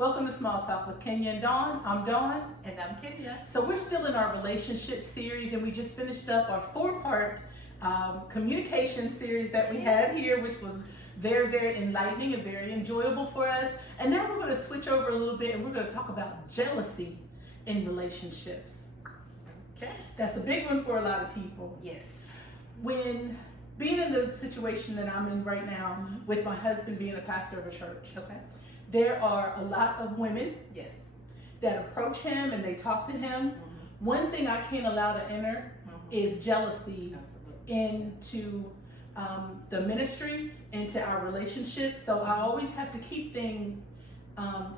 Welcome to Small Talk with Kenya and Dawn. I'm Dawn. And I'm Kenya. So we're still in our relationship series, and we just finished up our 4-part communication series that we had here, which was very, very enlightening and very enjoyable for us. And now we're going to switch over a little bit, and we're going to talk about jealousy in relationships. Okay. That's a big one for a lot of people. Yes. When being in the situation that I'm in right now, with my husband being a pastor of a church, Okay. there are a lot of women Yes. that approach him and they talk to him. One thing I can't allow to enter is jealousy Absolutely. into the ministry, into our relationship. So I always have to keep things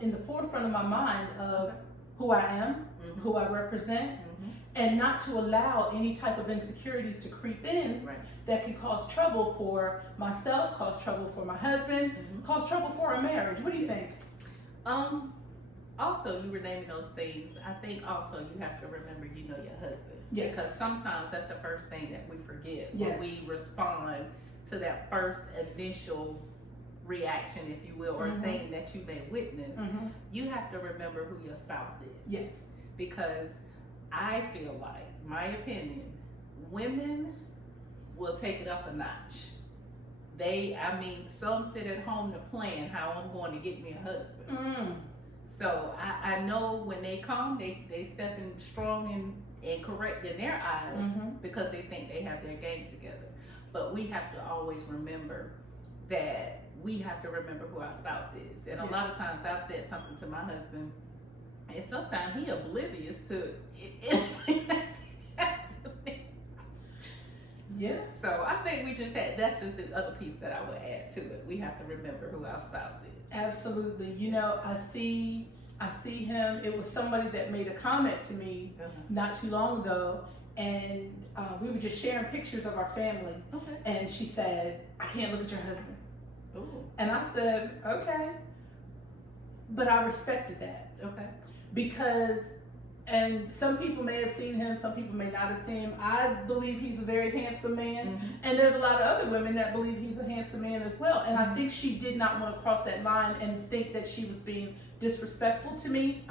in the forefront of my mind of who I am, who I represent, and not to allow any type of insecurities to creep in Right. that can cause trouble for myself, cause trouble for my husband, cause trouble for our marriage. What do you think? Also, you were naming those things. I think also you have to remember you know your husband. Yes. Because sometimes that's the first thing that we forget Yes. when we respond to that first initial reaction, if you will, or thing that you may witness. You have to remember who your spouse is. Yes. Because I feel like, my opinion, women will take it up a notch. Some sit at home to plan how I'm going to get me a husband. So I know when they come, they step in strong and correct in their eyes because they think they have their game together. But we have to always remember that we have to remember who our spouse is. And a lot of times I've said something to my husband, and sometimes he oblivious to anything that's happening. Yeah. So I think that's just the other piece that I would add to it. We have to remember who our spouse is. Absolutely. You know, I see him. It was somebody that made a comment to me not too long ago, and we were just sharing pictures of our family. Okay. And she said, "I can't look at your husband." Ooh. And I said, "Okay." But I respected that Okay. because, and some people may have seen him, some people may not have seen him. I believe he's a very handsome man, and there's a lot of other women that believe he's a handsome man as well. And I think she did not want to cross that line and think that she was being disrespectful to me.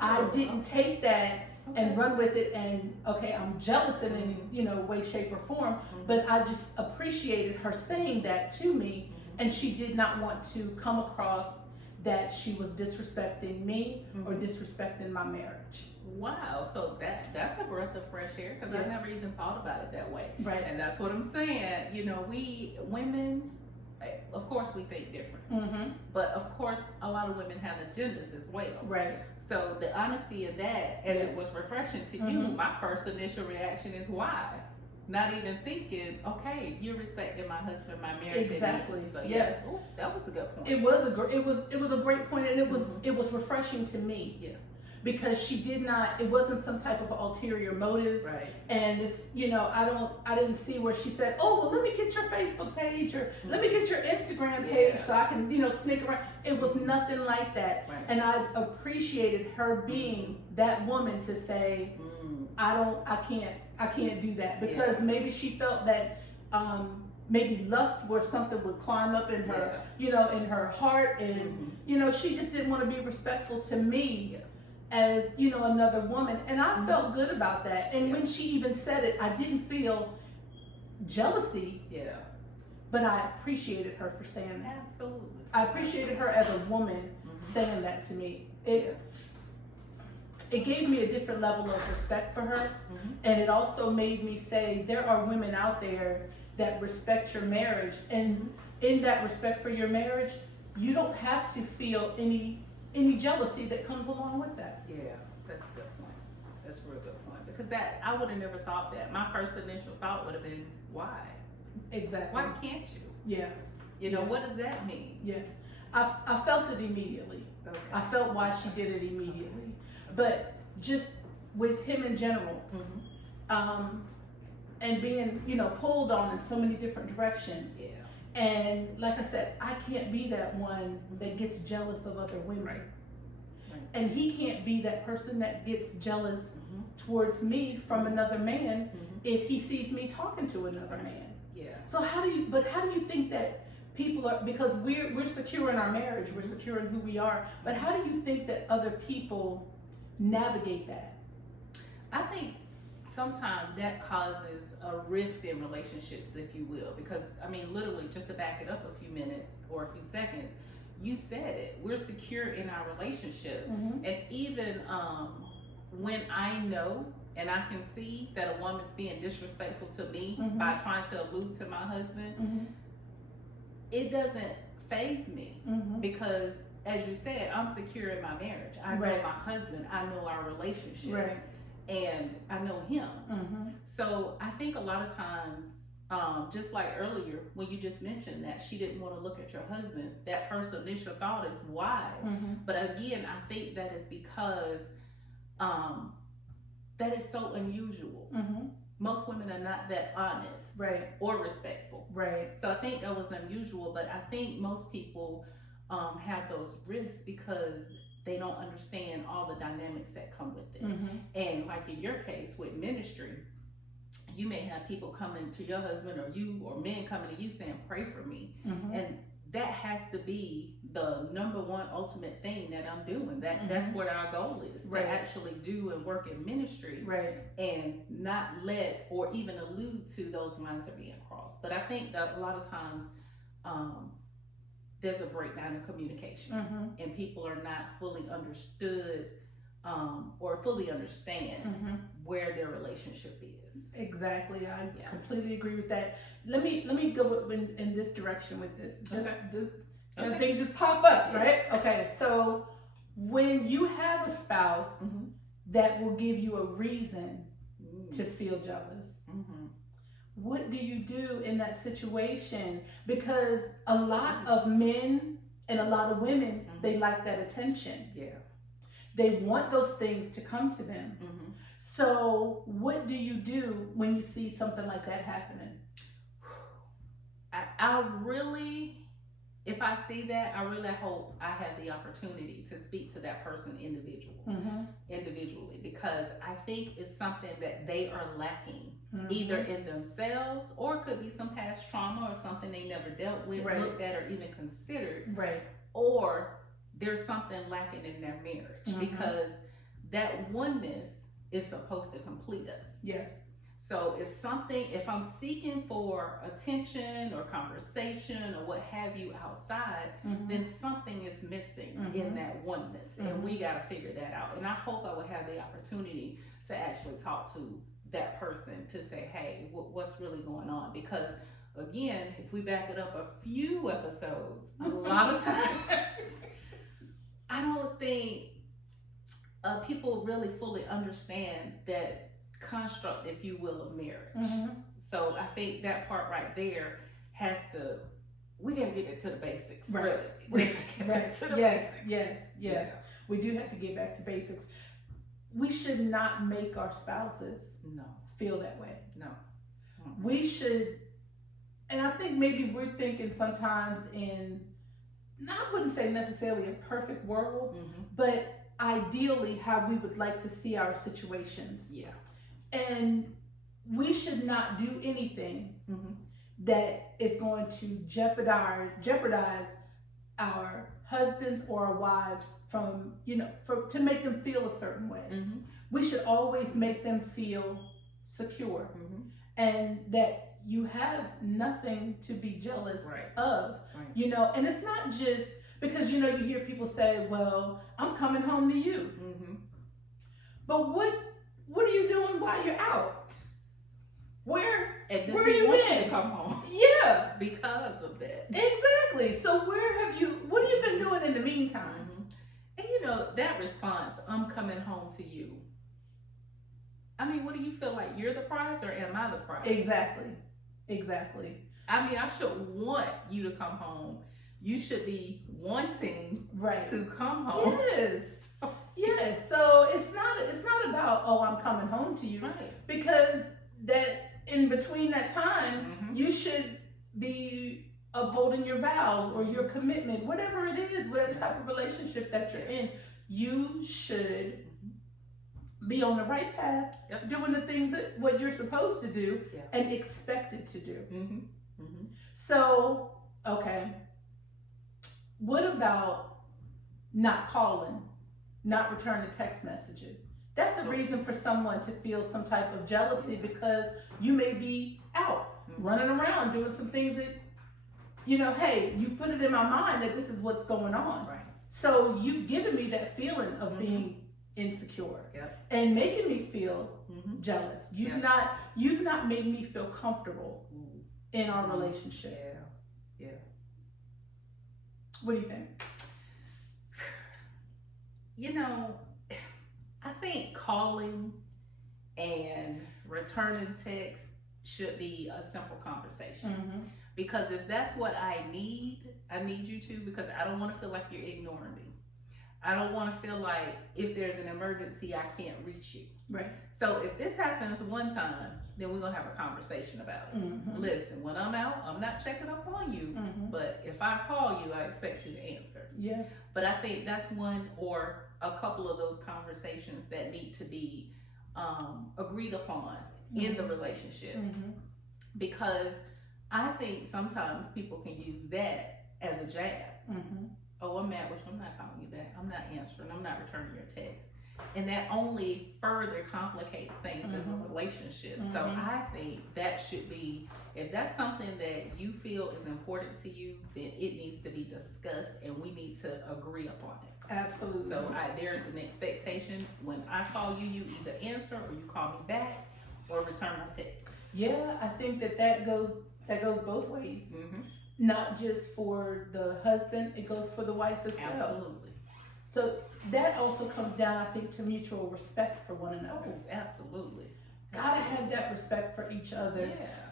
I didn't take that and run with it and I'm jealous in any way, shape, or form. But I just appreciated her saying that to me, and she did not want to come across that she was disrespecting me or disrespecting my marriage. Wow, so that's a breath of fresh air because Yes. I never even thought about it that way. Right. And that's what I'm saying. You know, we women, of course, we think different, but of course, a lot of women have agendas as well. Right. So the honesty of that, as it was refreshing to you, my first initial reaction is why. Not even thinking, okay, you're respecting my husband, my marriage. Exactly. So Yes. Ooh, that was a good point. It was a great point, and it was refreshing to me. Yeah. Because she did not, it wasn't some type of ulterior motive. Right. And it's, I didn't see where she said, "Oh, well, let me get your Facebook page or let me get your Instagram page so I can, sneak around." It was nothing like that. Right. And I appreciated her being that woman to say, I can't do that, because maybe she felt that maybe lust or something would climb up in her, in her heart, and she just didn't want to be respectful to me as another woman, and I felt good about that. And when she even said it, I didn't feel jealousy, but I appreciated her for saying that. Absolutely. I appreciated her as a woman saying that to me. It gave me a different level of respect for her, and it also made me say there are women out there that respect your marriage, and in that respect for your marriage, you don't have to feel any jealousy that comes along with that. Yeah, that's a good point. That's a real good point. Because I would have never thought that. My first initial thought would have been, why? Exactly. Why can't you? Yeah. What does that mean? Yeah. I felt it immediately. Okay. I felt why she did it immediately. But just with him in general, and being, pulled on in so many different directions. Yeah. And like I said, I can't be that one that gets jealous of other women. Right. And he can't be that person that gets jealous towards me from another man if he sees me talking to another man. Yeah. So how do you think that people are, because we're secure in our marriage, we're secure in who we are, but how do you think that other people navigate that? I think sometimes that causes a rift in relationships, if you will, because I mean, literally, just to back it up a few minutes or a few seconds, you said it. We're secure in our relationship, and even when I know and I can see that a woman's being disrespectful to me by trying to allude to my husband, it doesn't faze me because, as you said, I'm secure in my marriage. I know my husband. I know our relationship. And I know him. So I think a lot of times, just like earlier when you just mentioned that she didn't want to look at your husband, that first initial thought is why. But again, I think that is because that is so unusual. Most women are not that honest or respectful. So I think that was unusual, but I think most people have those risks because they don't understand all the dynamics that come with it. And like in your case with ministry, you may have people coming to your husband or you or men coming to you saying, pray for me. And that has to be the number one ultimate thing that I'm doing. That's what our goal is, to actually do and work in ministry and not let or even allude to those lines are being crossed. But I think that a lot of times there's a breakdown in communication and people are not fully understood or fully understand where their relationship is. Exactly. I completely agree with that. Let me go in this direction with this. And things just pop up, right? Okay, so when you have a spouse that will give you a reason to feel jealous, what do you do in that situation? Because a lot of men and a lot of women, they like that attention. They want those things to come to them. So what do you do when you see something like that happening? I really, if I see that, I really hope I have the opportunity to speak to that person individually, because I think it's something that they are lacking, either in themselves or it could be some past trauma or something they never dealt with, looked at, or even considered, or there's something lacking in their marriage, because that oneness is supposed to complete us. So if I'm seeking for attention or conversation or what have you outside, then something is missing in that oneness, and we got to figure that out. And I hope I would have the opportunity to actually talk to that person to say, hey, what's really going on? Because again, if we back it up a few episodes, a lot of times, I don't think people really fully understand that construct, if you will, of marriage. So I think that part right there has to, we gotta get it to the basics. Really. Yes. We do have to get back to basics. We should not make our spouses feel that way. We should, and I think maybe we're thinking sometimes in, I wouldn't say necessarily a perfect world, but ideally how we would like to see our situations. And we should not do anything that is going to jeopardize our husbands or our wives from, to make them feel a certain way. We should always make them feel secure and that you have nothing to be jealous of, and it's not just because, you hear people say, well, I'm coming home to you. But what are you doing while you're out? Where are you been? To come home. Because of that. Exactly. So what have you been doing in the meantime? And that response, I'm coming home to you. I mean, what do you feel like? You're the prize or am I the prize? Exactly. I mean, I should want you to come home. You should be wanting to come home. Yes. So it's not about, oh, I'm coming home to you. Because that in between that time, you should be upholding your vows or your commitment, whatever it is, whatever type of relationship that you're in, you should be on the right path, doing the things that what you're supposed to do and expected to do. So Okay. What about not calling, not returning text messages? That's a reason for someone to feel some type of jealousy because you may be out running around doing some things that, you know, hey, you put it in my mind that this is what's going on. Right. So you've given me that feeling of being insecure and making me feel jealous. You've not made me feel comfortable in our relationship. Yeah. What do you think? You know, I think calling and returning text should be a simple conversation. Because if that's what I need you to, because I don't want to feel like you're ignoring me. I don't want to feel like if there's an emergency, I can't reach you. Right. So if this happens one time, then we're going to have a conversation about it. Listen, when I'm out, I'm not checking up on you. But if I call you, I expect you to answer. Yeah. But I think that's one or a couple of those conversations that need to be agreed upon in the relationship. Because I think sometimes people can use that as a jab. Oh, I'm mad with you. I'm not calling you back. I'm not answering. I'm not returning your text. And that only further complicates things in the relationship. So I think that should be, if that's something that you feel is important to you, then it needs to be discussed and we need to agree upon it. Absolutely. So there's an expectation when I call you, you either answer or you call me back or return my text. Yeah, I think that goes both ways. Not just for the husband, it goes for the wife as well. Absolutely. So that also comes down, I think, to mutual respect for one another. Oh, absolutely. Gotta have that respect for each other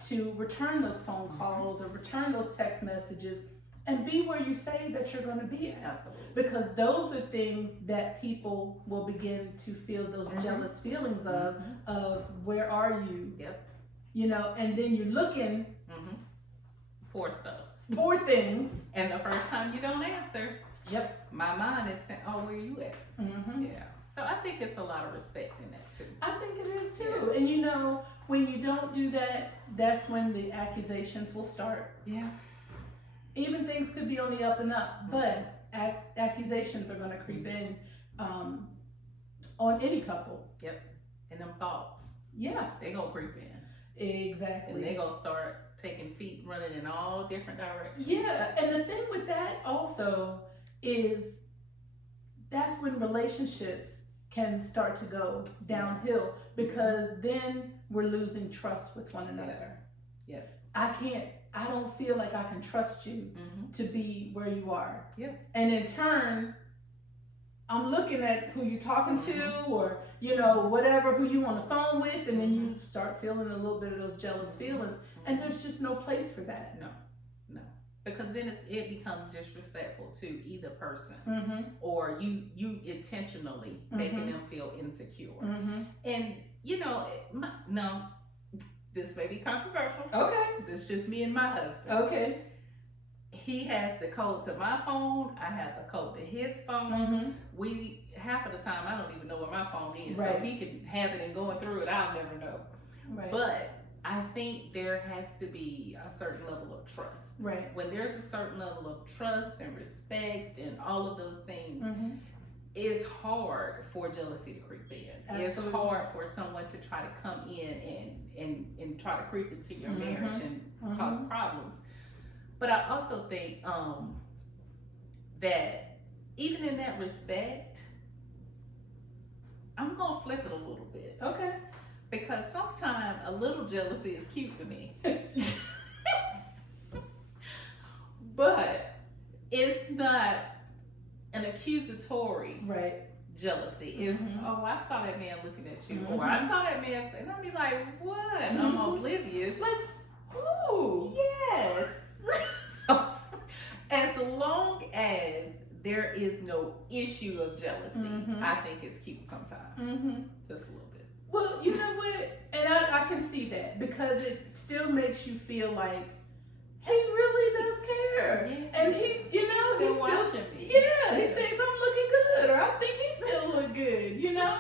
to return those phone calls or return those text messages and be where you say that you're going to be at. Absolutely. Because those are things that people will begin to feel those jealous feelings of where are you? You know, and then you're looking for stuff. For things. And the first time you don't answer, my mind is saying, oh, where you at? Yeah. So I think it's a lot of respect in that too. I think it is too. And you know, when you don't do that, that's when the accusations will start. Yeah. Even things could be on the up and up, but accusations are going to creep in on any couple. And them thoughts. Yeah. They gonna creep in. Exactly. And they gonna start taking feet running in all different directions. Yeah, and the thing with that also is that's when relationships can start to go downhill because then we're losing trust with one another. I don't feel like I can trust you to be where you are. And in turn, I'm looking at who you're talking to or, you know, whatever, who you on the phone with, and then you start feeling a little bit of those jealous feelings. And there's just no place for that. No. Because then it becomes disrespectful to either person or you intentionally making them feel insecure. And, you know, no, this may be controversial. Okay. This is just me and my husband. Okay. He has the code to my phone. I have the code to his phone. We, half of the time, I don't even know where my phone is. Right. So he can have it and going through it, I'll never know. Right. But I think there has to be a certain level of trust. Right. When there's a certain level of trust and respect and all of those things, it's hard for jealousy to creep in. Absolutely. It's hard for someone to try to come in and try to creep into your marriage and cause problems. But I also think that even in that respect, I'm going to flip it a little bit. Okay. Because sometimes a little jealousy is cute to me. But it's not an accusatory jealousy. It's, oh, I saw that man looking at you. Or I saw that man saying, I'll be like, what? I'm oblivious. Like, who? Yes. So, as long as there is no issue of jealousy, I think it's cute sometimes. Just a little bit. Well, you know what? And I can see that because it still makes you feel like he really does care. Yeah. And he, you know, he's watching me. Yeah, he thinks I'm looking good or I think he still look good, you know?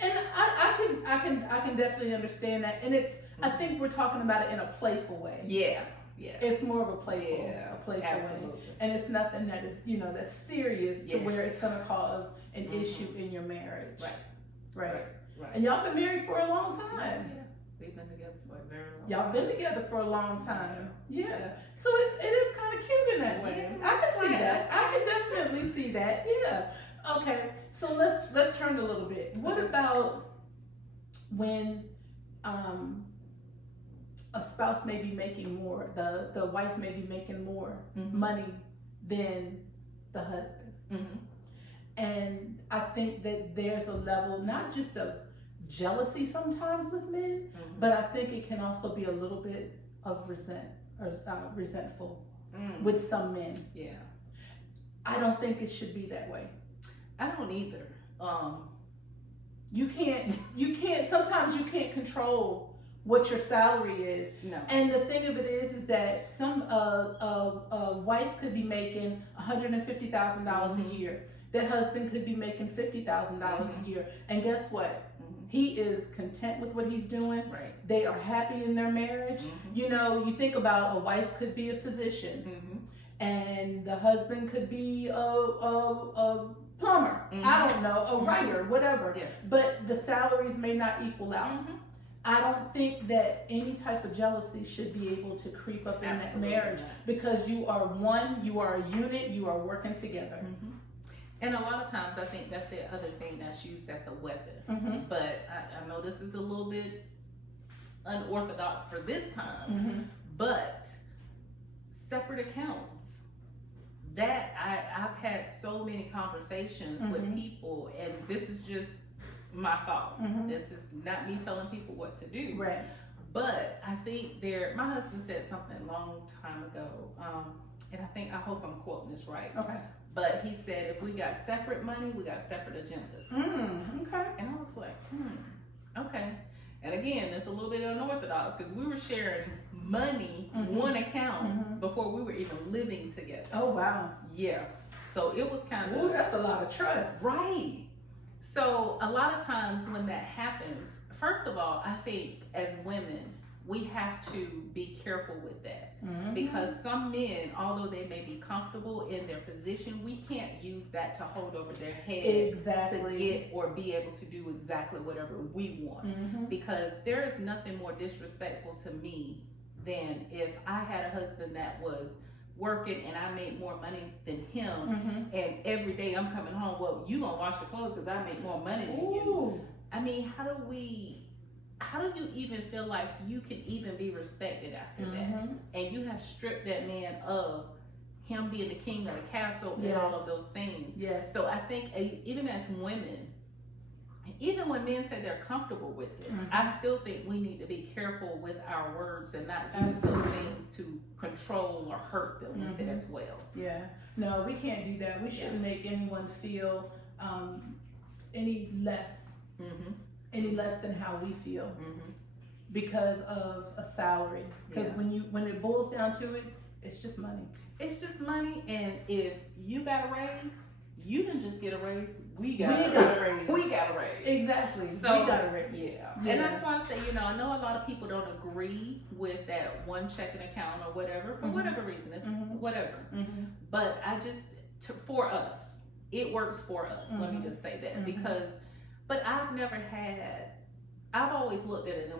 And I can definitely understand that. And it's, I think we're talking about it in a playful way. Yeah. Yeah. It's more of a playful way. Absolutely. And it's nothing that is, that's serious to Yes. where it's going to cause an issue in your marriage. Right. And y'all been married for a long time. Yeah. We've been together for a very long time. Y'all been together for a long time. Yeah. So it is kind of cute in that way. Yeah. I can see that. I can definitely see that. Yeah. Okay. So let's turn a little bit. What about when a spouse may be making more, the wife may be making more money than the husband? And I think that there's a level, not just of jealousy sometimes with men, but I think it can also be a little bit of resentful with some men. Yeah. I don't think it should be that way. I don't either. You can't, sometimes you can't control what your salary is. No. And the thing of it is that a wife could be making $150,000 a year. That husband could be making $50,000 a year. And guess what? He is content with what he's doing. Right. They are happy in their marriage. You think about a wife could be a physician, and the husband could be a plumber. I don't know, a writer, whatever. Yeah. But the salaries may not equal out. I don't think that any type of jealousy should be able to creep up in that marriage, because you are one, you are a unit, you are working together. And a lot of times I think that's the other thing that's used as a weapon. But I know this is a little bit unorthodox for this time, but separate accounts. That I've had so many conversations with people, and this is just my thought. This is not me telling people what to do. Right. But I think my husband said something a long time ago, and I hope I'm quoting this right. Okay. But he said, if we got separate money, we got separate agendas. Okay. And I was like, okay. And again, it's a little bit unorthodox because we were sharing money, one account, before we were even living together. Oh, wow. Yeah. So it was kind of. Ooh, that's a lot of trust. Right. So a lot of times when that happens, first of all, I think as women, we have to be careful with that. Because some men, although they may be comfortable in their position, we can't use that to hold over their head to get or be able to do exactly whatever we want. Because there is nothing more disrespectful to me than if I had a husband that was working and I made more money than him, and every day I'm coming home, well, you gonna wash your clothes because I make more money than you. I mean, how do you even feel like you can even be respected after that? And you have stripped that man of him being the king of the castle and all of those things. So I think even as women, even when men say they're comfortable with it, I still think we need to be careful with our words and not use those things to control or hurt them with it as well. Yeah. No, we can't do that. We shouldn't make anyone feel any less than how we feel because of a salary. Because when it boils down to it, it's just money. It's just money, and if you got a raise, you didn't just get a raise. We got a raise. We got a raise. Exactly. So, we got a raise. Yeah. And that's why I say, I know a lot of people don't agree with that one checking account or whatever, for whatever reason. It's whatever. But I just, for us, it works for us. Let me just say that. But I've always looked at it in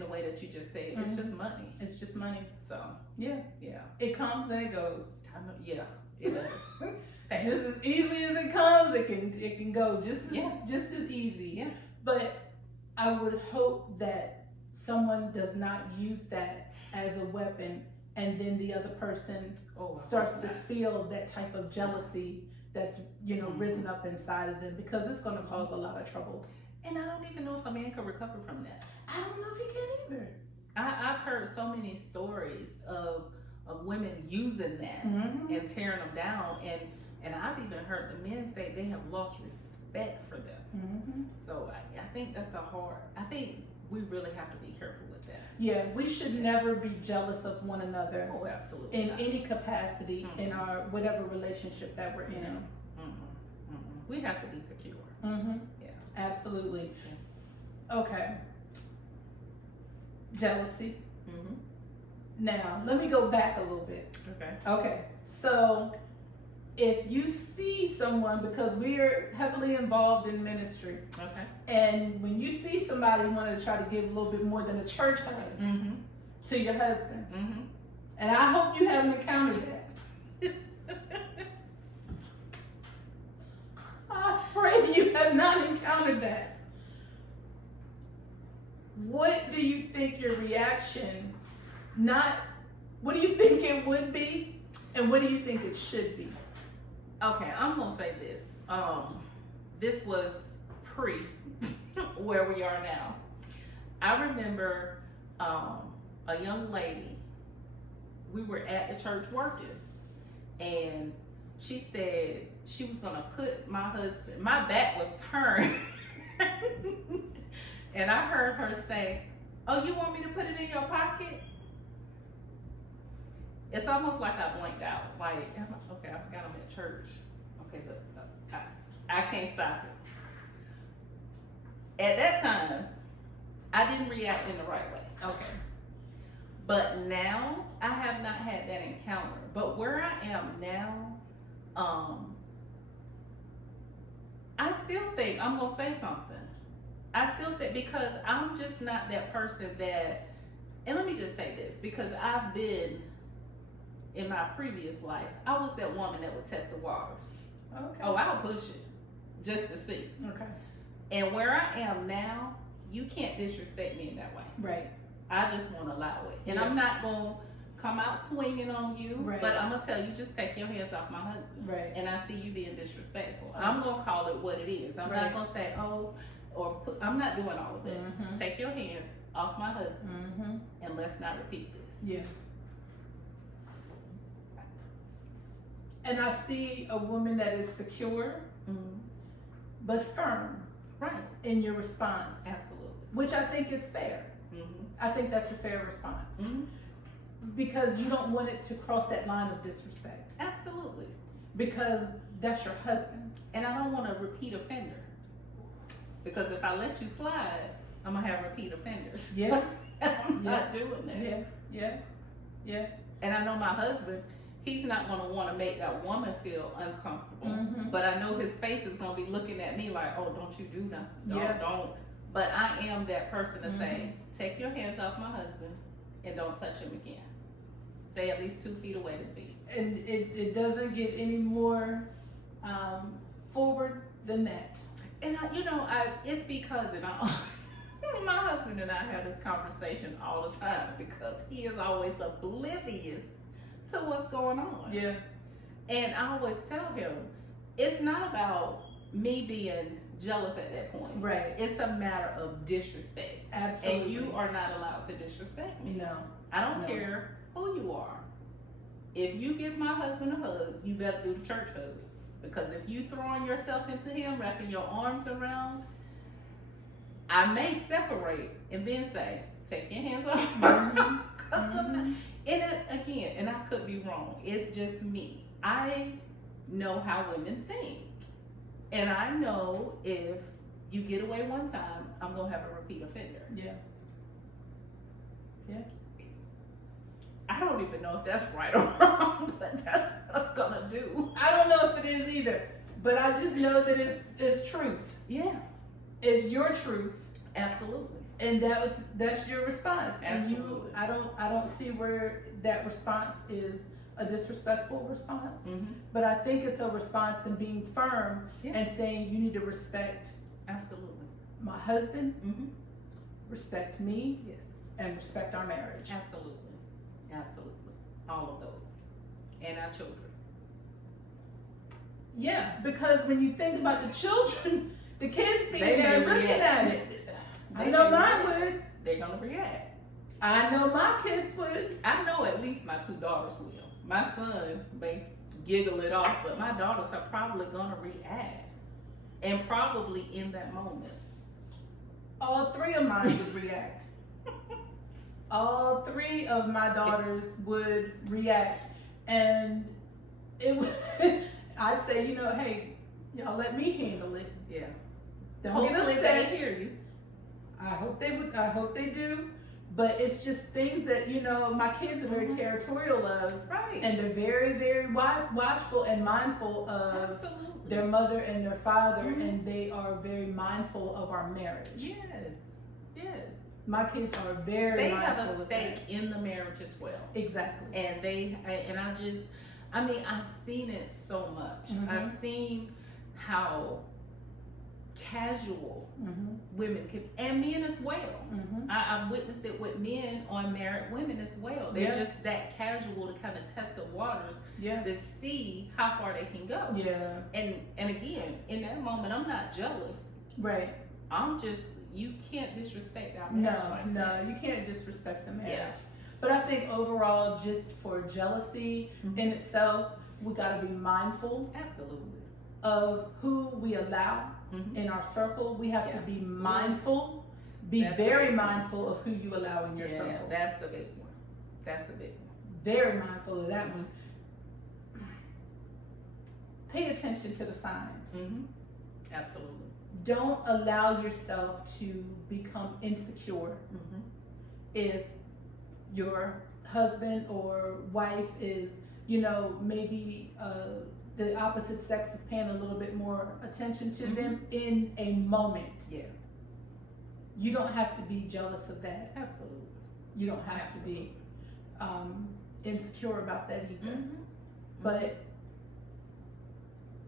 the way that you just said. It's just money. It's just money. So, yeah. It comes and it goes. Yeah, it does. Just as easy as it comes, it can go just as easy. Yeah. But I would hope that someone does not use that as a weapon, and then the other person starts to feel that type of jealousy that's risen up inside of them, because it's going to cause a lot of trouble. And I don't even know if a man can recover from that. I don't know if he can either. I've heard so many stories of women using that and tearing them down, and I've even heard the men say they have lost respect for them. So I think that's I think we really have to be careful with that. Yeah, we should never be jealous of one another. Oh, absolutely. In any capacity in our whatever relationship that we're in. We have to be secure. Yeah. Absolutely. Okay. Jealousy. Now, let me go back a little bit. Okay. Okay, so if you see someone, because we're heavily involved in ministry, Okay. and when you see somebody wanting to try to give a little bit more than a church hug Mm-hmm. to your husband, Mm-hmm. and I hope you haven't encountered that. I pray you have not encountered that. What do you think your reaction, what do you think it would be, and what do you think it should be? Okay, I'm gonna say this. This was pre where we are now. I remember a young lady, we were at the church working, and she said she was gonna put my husband, my back was turned, and I heard her say, "Oh, you want me to put it in your pocket?" It's almost like I blanked out. Like, okay, I forgot I'm at church. Okay, but I can't stop it. At that time, I didn't react in the right way. Okay. But now, I have not had that encounter. But where I am now, I still think I'm gonna say something. I still think, because I'm just not that person that, and let me just say this, because I've been, in my previous life, I was that woman that would test the waters. Okay. Oh, I'll push it just to see. Okay. And where I am now, you can't disrespect me in that way. Right. I just won't allow it. And Yeah. I'm not going to come out swinging on you, Right. but I'm going to tell you, just take your hands off my husband. Right. And I see you being disrespectful. I'm going to call it what it is. I'm Right. not going to say, oh, I'm not doing all of that. Mhm. Take your hands off my husband, Mm-hmm. and let's not repeat this. Yeah. And I see a woman that is secure Mm-hmm. but firm Right. in your response, Absolutely. which I think is fair. Mm-hmm. I think that's a fair response Mm-hmm. because you don't want it to cross that line of disrespect, Absolutely. because that's your husband. And I don't want a repeat offender. Because if I let you slide, I'm going to have repeat offenders. Yeah. I'm not doing that. Yeah. Yeah. Yeah. And I know my husband, he's not going to want to make that woman feel uncomfortable. Mhm. But I know his face is going to be looking at me like, oh, don't you do nothing. Yeah. Don't. But I am that person to say, Mhm. take your hands off my husband and don't touch him again. Stay at least 2 feet away to speak. And it doesn't get any more forward than that. And it's because, and my husband and I have this conversation all the time because he is always oblivious to what's going on. Yeah. And I always tell him, it's not about me being jealous at that point. Right. It's a matter of disrespect. Absolutely. And you are not allowed to disrespect me. No. I don't No. care who you are. If you give my husband a hug, you better do the church hug. Because if you throwing yourself into him, wrapping your arms around, I may separate and then say, take your hands off her. Mhm. And I could be wrong. It's just me. I know how women think. And I know if you get away one time, I'm going to have a repeat offender. Yeah. Yeah. I don't even know if that's right or wrong, but that's what I'm going to do. I don't know if it is either, but I just know that it's truth. Yeah, It's your truth, absolutely. and that's your response. And Absolutely. I don't see where that response is a disrespectful response, Mm-hmm. but I think it's a response in being firm Yeah. and saying you need to respect Absolutely. my husband, Mm-hmm. respect me, Yes. and respect our marriage. Absolutely. Absolutely. All of those. And our children. Yeah, because when you think about the children, the kids being They may there looking react. at it, I They know may mine react. would. They're going to react. I know my kids would. I know at least my 2 daughters will. My son may giggle it off, but my daughters are probably going to react. And probably in that moment. All 3 of mine would react. All 3 of my daughters would react, and it would. I'd say, hey, y'all let me handle it. Yeah. Don't Hopefully get upset. they hear you. I hope they would. I hope they do, But it's just things that, you know, my kids are very territorial of. Right. And they're very, very watchful and mindful of Absolutely. their mother and their father, and they are very mindful of our marriage. Yes. Yes. My kids are very They have mindful a of stake that. in the marriage as well. Exactly. And I've seen it so much. I've seen how casual women can, and men as well. I've witnessed it with men on married women as well. They're just that casual to kind of test the waters to see how far they can go. Yeah. And again, in that moment, I'm not jealous. Right. I'm just, you can't disrespect our marriage like that. You can't disrespect the marriage. Yeah. But I think overall, just for jealousy in itself, we got to be mindful Absolutely. of who we allow in our circle. We have to be mindful, That's very mindful of who you allow in your Yeah, circle. that's a big one. That's a big one. Very mindful of that one. Pay attention to the signs. Absolutely. Don't allow yourself to become insecure if your husband or wife is, you know, maybe the opposite sex is paying a little bit more attention to them in a moment. Yeah. You don't have to be jealous of that. Absolutely. You don't have to be insecure about that either. But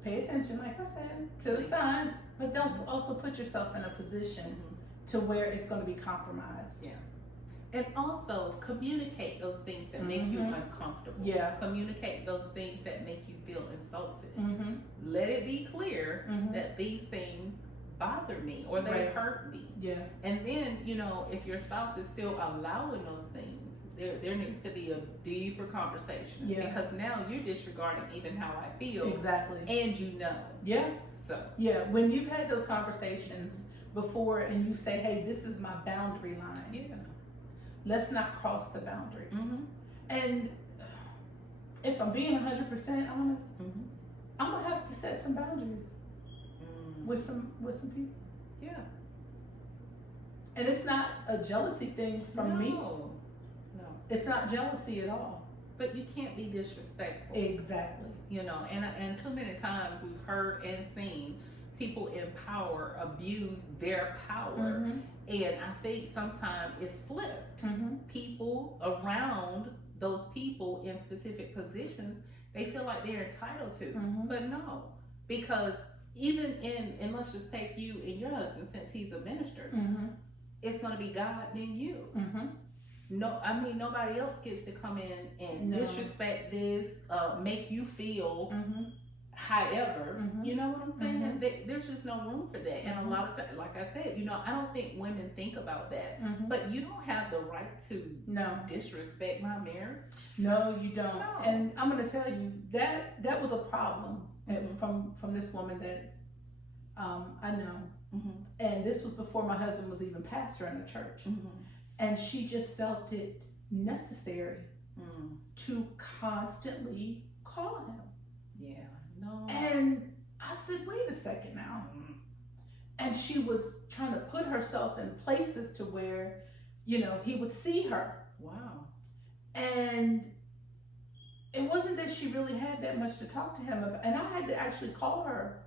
pay attention, like I said, to the signs, but don't also put yourself in a position to where it's going to be compromised. Yeah. And also communicate those things that make you uncomfortable. Yeah. Communicate those things that make you feel insulted. Let it be clear that these things bother me or they hurt me. Yeah. And then, you know, if your spouse is still allowing those things, there needs to be a deeper conversation. Yeah. Because now you're disregarding even how I feel. Exactly. And you know. Yeah. So. Yeah. When you've had those conversations before and you say, hey, this is my boundary line. Yeah. Let's not cross the boundary. And if I'm being 100% honest, I'm gonna have to set some boundaries with some people. Yeah. And it's not a jealousy thing from me. No. It's not jealousy at all. But you can't be disrespectful. Exactly. You know, and too many times we've heard and seen people in power abuse their power. And I think sometimes it's flipped. People around those people in specific positions, they feel like they're entitled to. But no, because even and let's just take you and your husband, since he's a minister, it's going to be God then you. No, I mean, nobody else gets to come in and disrespect this, make you feel however, you know what I'm saying? There's just no room for that. And a lot of times, like I said, you know, I don't think women think about that. But you don't have the right to disrespect my marriage. No, you don't. No. And I'm going to tell you, that was a problem from this woman that I know. And this was before my husband was even pastor in the church. And she just felt it necessary to constantly call him. Yeah, no. And I said, wait a second now. And she was trying to put herself in places to where, you know, he would see her. Wow. And it wasn't that she really had that much to talk to him about. And I had to actually call her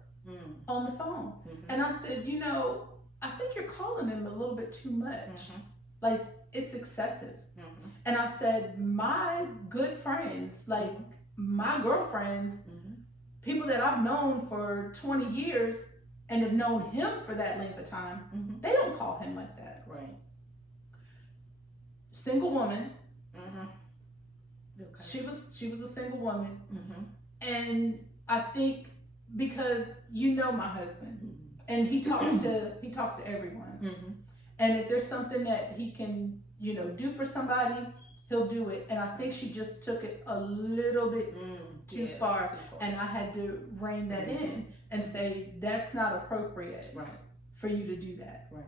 on the phone. And I said, you know, I think you're calling him a little bit too much. Like, it's excessive. And I said, my good friends, like my girlfriends, people that I've known for 20 years and have known him for that length of time, they don't call him like that. Right. Single woman. Okay. She was a single woman. And I think because you know my husband, and he talks to everyone. And if there's something that he can, you know, do for somebody, he'll do it. And I think she just took it a little bit too far. And I had to rein that in and say, that's not appropriate for you to do that. Right.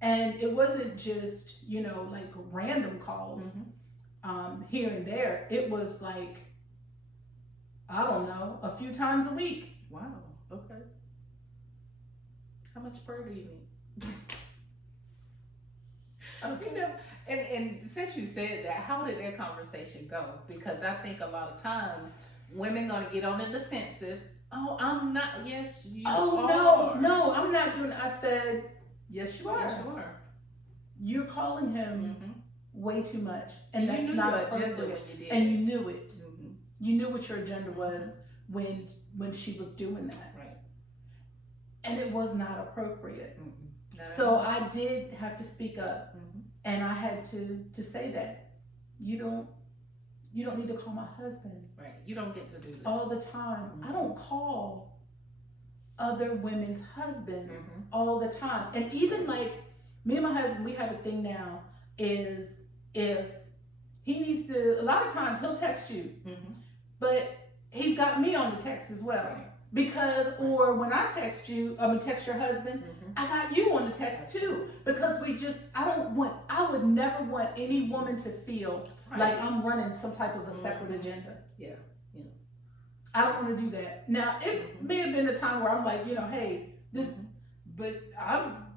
And it wasn't just, you know, like random calls here and there. It was like, I don't know, a few times a week. Wow. Okay. How much prayer do you need? Okay. You know, and since you said that, how did that conversation go? Because I think a lot of times women gonna get on the defensive. Oh, I'm not. Yes, you are. No, I'm not doing it. I said, yes, you are. Yes, you are. You're calling him way too much, and that's you knew not your agenda appropriate. when you did And it. you knew it. You knew what your agenda was when she was doing that, Right. and it was not appropriate. Not at So all. I did have to speak up, and I had to say that you don't need to call my husband Right. You don't get to do that. all the time. I don't call other women's husbands all the time. And even like me and my husband, we have a thing now is if he needs to, a lot of times he'll text you, but he's got me on the text as well. Right. Because, or when I text you, text your husband, I got you on the text too. Because I would never want any woman to feel like I'm running some type of a separate agenda. Yeah. I don't want to do that. Now, it may have been a time where I'm like, hey, this, but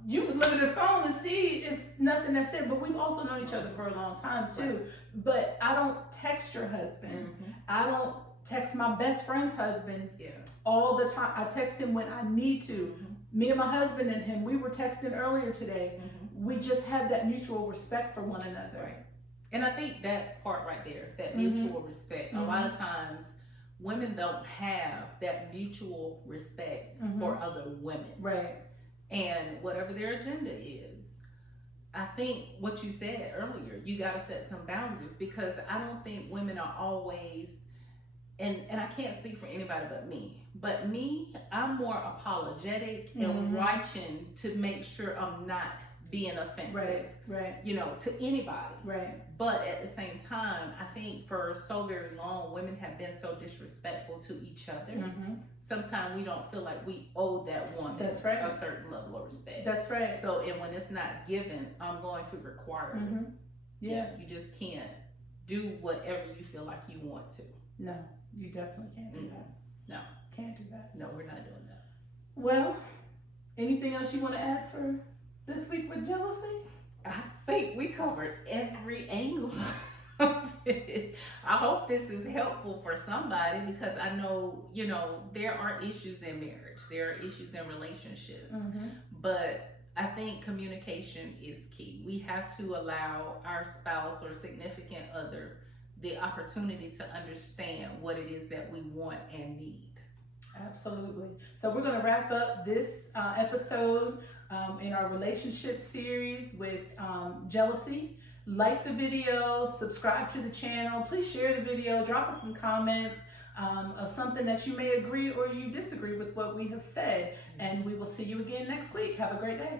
you could look at his phone and see it's nothing that's there. But we've also known each other for a long time too. Right. But I don't text your husband. I don't text my best friend's husband all the time. I text him when I need to. Me and my husband and him, we were texting earlier today. We just have that mutual respect for one another. Right. And I think that part right there, that mutual respect, a lot of times women don't have that mutual respect for other women. Right. And whatever their agenda is, I think what you said earlier, you got to set some boundaries, because I don't think women are always, and I can't speak for anybody but me, I'm more apologetic and watching to make sure I'm not being offensive, right. To anybody. Right. But at the same time, I think for so very long, women have been so disrespectful to each other. Sometimes we don't feel like we owe that woman That's right. a certain level of respect. That's right. So, and when it's not given, I'm going to require it. Yeah. You just can't do whatever you feel like you want to. No, you definitely can't do that. No. Can't do that. No, we're not doing that. Well, anything else you want to add for this week with jealousy? I think we covered every angle of it. I hope this is helpful for somebody, because I know, there are issues in marriage, there are issues in relationships, but I think communication is key. We have to allow our spouse or significant other the opportunity to understand what it is that we want and need. Absolutely. So we're going to wrap up this episode in our relationship series with jealousy. Like the video, subscribe to the channel. Please share the video. Drop us some comments of something that you may agree or you disagree with what we have said. And we will see you again next week. Have a great day.